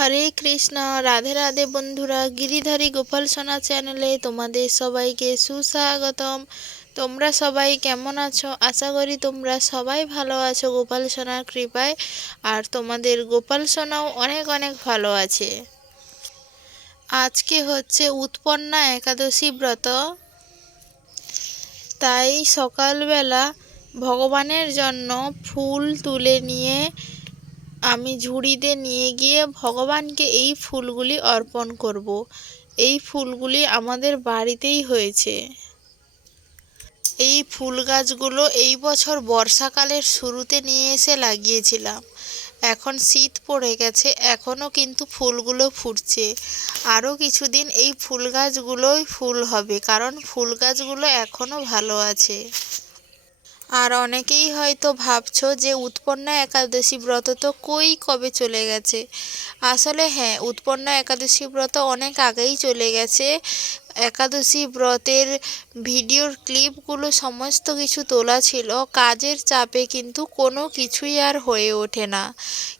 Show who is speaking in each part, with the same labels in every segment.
Speaker 1: হরে কৃষ্ণ, রাধে রাধে বন্ধুরা, গিরিধারী গোপাল সোনা চ্যানেলে তোমাদের সবাইকে সুস্বাগতম। তোমরা সবাই কেমন আছো? আশা করি তোমরা সবাই ভালো আছো গোপাল সোনার কৃপায়। আর তোমাদের গোপাল সোনাও অনেক অনেক ভালো আছে। আজকে হচ্ছে উৎপন্না একাদশী ব্রত। তাই সকালবেলা ভগবানের জন্য ফুল তুলে নিয়ে আমি ঝুড়িতে নিয়ে গিয়ে ভগবানকে এই ফুলগুলি অর্পণ করব। এই ফুলগুলি আমাদের বাড়িতেই হয়েছে। এই ফুল গাছগুলো এই বছর বর্ষাকালের শুরুতে নিয়ে এসে লাগিয়েছিলাম। এখন শীত পড়ে গেছে, এখনও কিন্তু ফুলগুলো ফুটছে। আরও কিছুদিন এই ফুল গাছগুলোই ফুল হবে, কারণ ফুল গাছগুলো এখনও ভালো আছে। আর অনেকেই হয়তো ভাবছ যে উৎপন্না একাদশী ব্রত তো কই কবে চলে গেছে? আসলে হ্যাঁ উৎপন্না একাদশী ব্রত অনেক আগেই চলে গেছে। একাদশী ব্রতের ভিডিওর ক্লিপগুলো সমস্ত কিছু তোলা ছিল, কাজের চাপে কিন্তু কোনো কিছুই আর হয়ে ওঠে না।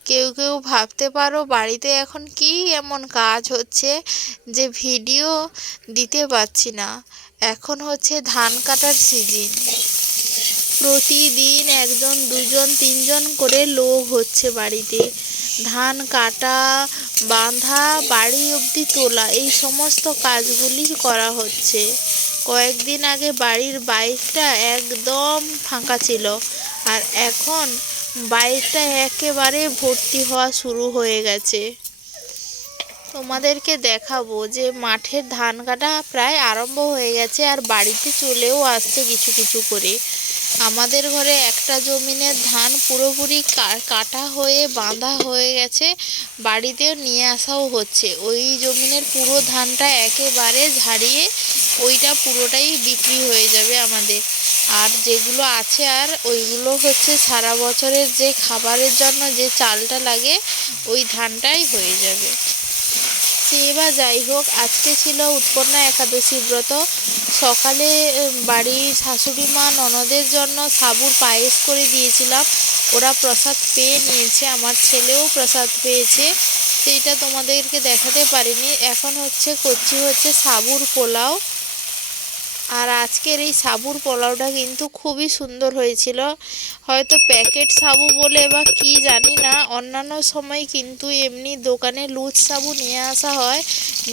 Speaker 1: কেউ কেউ ভাবতে পারো বাড়িতে এখন কি এমন কাজ হচ্ছে যে ভিডিও দিতে পারছি না। এখন হচ্ছে ধান কাটার সিজন। প্রতিদিন একজন, দুজন, তিনজন করে লোক হচ্ছে বাড়িতে। ধান কাটা, বাঁধা, বাড়ি অবধি তোলা, এই সমস্ত কাজগুলি করা হচ্ছে। কয়েকদিন আগে বাড়ির বাইকটা একদম ফাঁকা ছিল আর এখন বাইকটা একেবারে ভর্তি হওয়া শুরু হয়ে গেছে। তোমাদেরকে দেখাবো যে মাঠের ধান কাটা প্রায় আরম্ভ হয়ে গেছে আর বাড়িতে চলেও আসছে কিছু কিছু করে। আমাদের ঘরে একটা জমিনের ধান পুরোপুরি কাটা হয়ে বাঁধা হয়ে গেছে বাড়িতেও নিয়ে আসাও হচ্ছে। ওই জমিনের পুরো ধানটা একেবারে ঝাড়িয়ে ওইটা পুরোটাই বিক্রি হয়ে যাবে আমাদের। আর যেগুলো আছে আর ওইগুলো হচ্ছে সারা বছরের যে খাবারের জন্য যে চালটা লাগে, ওই ধানটাই হয়ে যাবে। সে বা যাই হোক, আজকে ছিল উৎপন্না একাদশী ব্রত। সকালে বাড়ির শাশুড়ি মা ননদের জন্য সাবুর পায়েস করে দিয়েছিলাম। ওরা প্রসাদ পেয়ে নিয়েছে, আমার ছেলেও প্রসাদ পেয়েছে। সেইটা তোমাদেরকে দেখাতে পারিনি। এখন হচ্ছে, করছি হচ্ছে সাবুর পোলাও। আর আজকের এই সাবুর পোলাওটা কিন্তু খুবই সুন্দর হয়েছিল। হয়তো প্যাকেট সাবু বলে বা কি জানি না, অন্যান্য সময় কিন্তু এমনি দোকানে লুজ সাবু নিয়ে আসা হয়।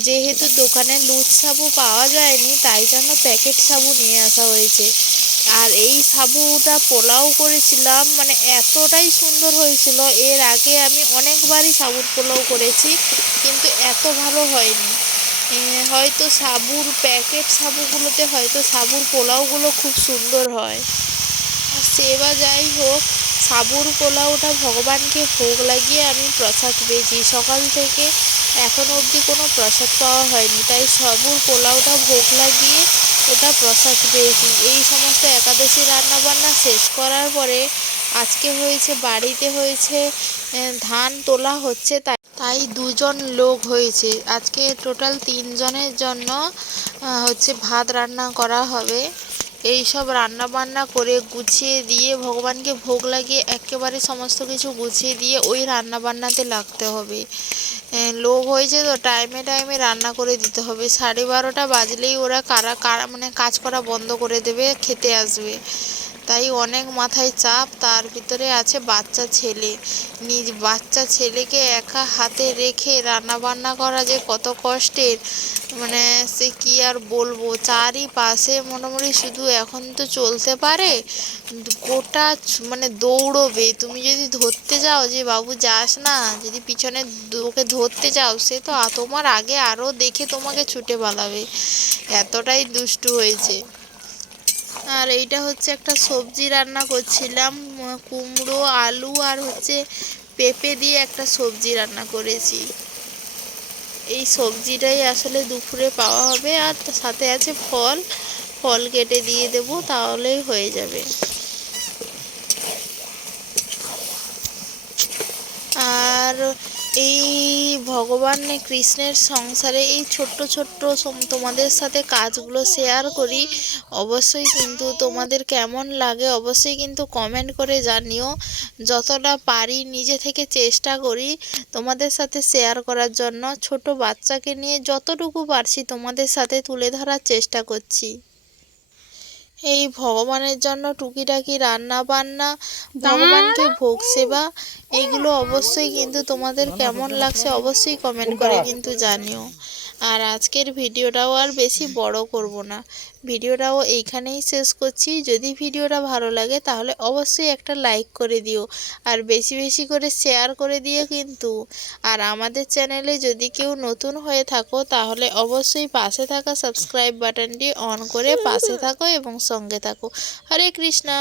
Speaker 1: যেহেতু দোকানে লুজ সাবু পাওয়া যায়নি, তাই জন্য প্যাকেট সাবু নিয়ে আসা হয়েছে। আর এই সাবুটা পোলাও করেছিলাম মানে এতটাই সুন্দর হয়েছিল। এর আগে আমি অনেকবারই সাবুর পোলাও করেছি, কিন্তু এত ভালো হয়নি। হয়তো সাবুর প্যাকেট সাবুগুলোতে, হয়তো সাবুর পোলাওগুলো খুব সুন্দর হয়। সে বা যাই হোক, সাবুর পোলাওটা ভগবানকে ভোগ লাগিয়ে আমি প্রসাদ পেয়েছি। সকাল থেকে এখনও অবধি কোনো প্রসাদ পাওয়া হয়নি, তাই সাবুর পোলাওটা ভোগ লাগিয়ে ওটা প্রসাদ পেয়েছি। এই সমস্ত একাদশী রান্নাবান্না শেষ করার পরে আজকে হয়েছে, বাড়িতে হয়েছে ধান তোলা হচ্ছে, তাই তাই দুজন লোক হয়েছে। আজকে টোটাল তিনজনের জন্য হচ্ছে ভাত রান্না করা হবে। এই সব রান্না বান্না করে গুছিয়ে দিয়ে ভগবানকে ভোগ লাগিয়ে একেবারে সমস্ত কিছু গুছিয়ে দিয়ে ওই রান্না বান্নাতে লাগতে হবে। লোক হয়েছে তো টাইমে টাইমে রান্না করে দিতে হবে। সাড়ে বারোটা বাজলেই ওরা কারা কারা মানে কাজ করা বন্ধ করে দেবে, খেতে আসবে। তাই অনেক মাথায় চাপ, তার ভিতরে আছে বাচ্চা ছেলে। নিজ বাচ্চা ছেলেকে একা হাতে রেখে রান্না বান্না করা যে কত কষ্টের মানে সে কি আর বলব? চারিপাশে মোটামুটি শুধু এখন তো চলতে পারে। গোটা মানে দৌড়বে। তুমি যদি ধরতে যাও যে, বাবু, যাস না। যদি পিছনে ওকে ধরতে যাও, সে তো তোমার আগে আরও দেখে তোমাকে ছুটে পালাবে। এতটাই দুষ্টু হয়েছে। আর এইটা হচ্ছে একটা সবজি রান্না করছিলাম, কুমড়ো, আলু আর হচ্ছে পেঁপে দিয়ে একটা সবজি রান্না করেছি। এই সবজিটাই আসলে দুপুরে পাওয়া হবে আর সাথে আছে ফল ফল কেটে দিয়ে দেবো তাহলেই হয়ে যাবে। আর এই ভগবান কৃষ্ণের সংসারে এই ছোট্ট ছোট্ট তোমাদের সাথে কাজগুলো শেয়ার করি। অবশ্যই কিন্তু তোমাদের কেমন লাগে অবশ্যই কিন্তু কমেন্ট করে জানিও। যতটা পারি নিজে থেকে চেষ্টা করি তোমাদের সাথে শেয়ার করার জন্য। ছোট বাচ্চাকে নিয়ে যতটুকু পারছি তোমাদের সাথে তুলে ধরার চেষ্টা করছি। এই ভগবানের জন্য টুকিটাকি রান্না বান্না ভগবানকে ভোগ সেবা এগুলো অবশ্যই কিন্তু তোমাদের কেমন লাগছে অবশ্যই কমেন্ট করে কিন্তু জানিও। আর আজকের ভিডিওটাও আর বেশি বড় করব না। ভিডিওটাও এইখানেই শেষ করছি। যদি ভিডিওটা ভালো লাগে তাহলে অবশ্যই একটা লাইক করে দিও আর বেশি বেশি করে শেয়ার করে দিও কিন্তু। আর আমাদের চ্যানেলে যদি কেউ নতুন হয়ে থাকো তাহলে অবশ্যই পাশে থাকা সাবস্ক্রাইব বাটনটি অন করে পাশে থাকো এবং সঙ্গে থাকো। হরে কৃষ্ণা।